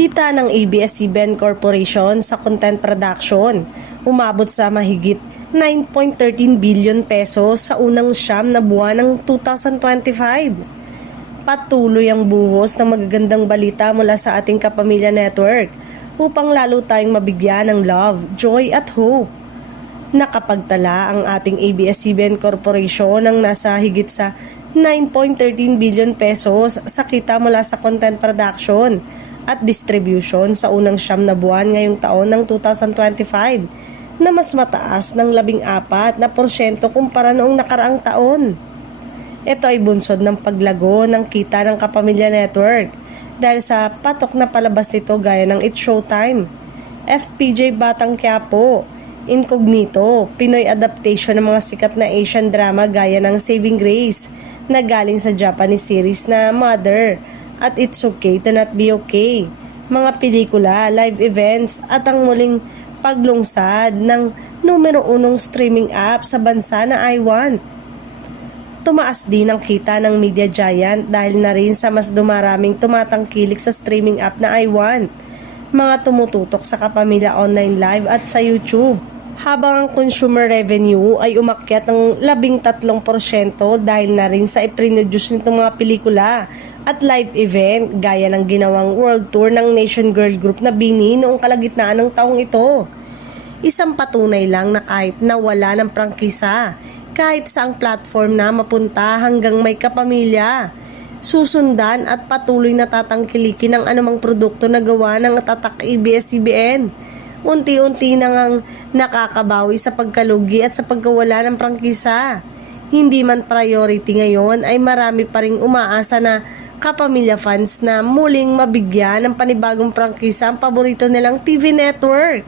Kita ng ABS-CBN Corporation sa content production umabot sa mahigit 9.13 billion pesos sa unang siyam na buwan ng 2025. Patuloy ang buhos ng magagandang balita mula sa ating Kapamilya Network upang lalo tayong mabigyan ng love, joy at hope. Nakapagtala ang ating ABS-CBN Corporation ng nasa higit sa 9.13 billion pesos sa kita mula sa content production at distribution sa unang siyam na buwan ngayong taon ng 2025 na mas mataas ng 14% kumpara noong nakaraang taon. Ito ay bunsod ng paglago ng kita ng Kapamilya Network dahil sa patok na palabas nito gaya ng It's Showtime, FPJ Batang Quiapo, Incognito, Pinoy adaptation ng mga sikat na Asian drama gaya ng Saving Grace na galing sa Japanese series na Mother at It's Okay to Not Be Okay, mga pelikula, live events at ang muling paglungsad ng numero 1 streaming app sa bansa na iWant. Tumaas din ang kita ng media giant dahil na rin sa mas dumaraming tumatangkilik sa streaming app na iWant, mga tumututok sa Kapamilya Online Live at sa YouTube. Habang ang consumer revenue ay umakyat ng 13% dahil na rin sa iprinoduce nitong mga pelikula at live event gaya ng ginawang world tour ng Nation Girl Group na BINI noong kalagitnaan ng taong ito. Isang patunay lang na kahit nawala ng prangkisa, kahit saang platform na mapunta hanggang may kapamilya, susundan at patuloy na tatangkilikin ang anumang produkto na gawa ng tatak ABS-CBN. Unti-unti na ngang nakakabawi sa pagkalugi at sa pagkawala ng prangkisa. Hindi man priority ngayon ay marami pa ring umaasa na Kapamilya fans na muling mabigyan ng panibagong prangkisa ang paborito nilang TV network.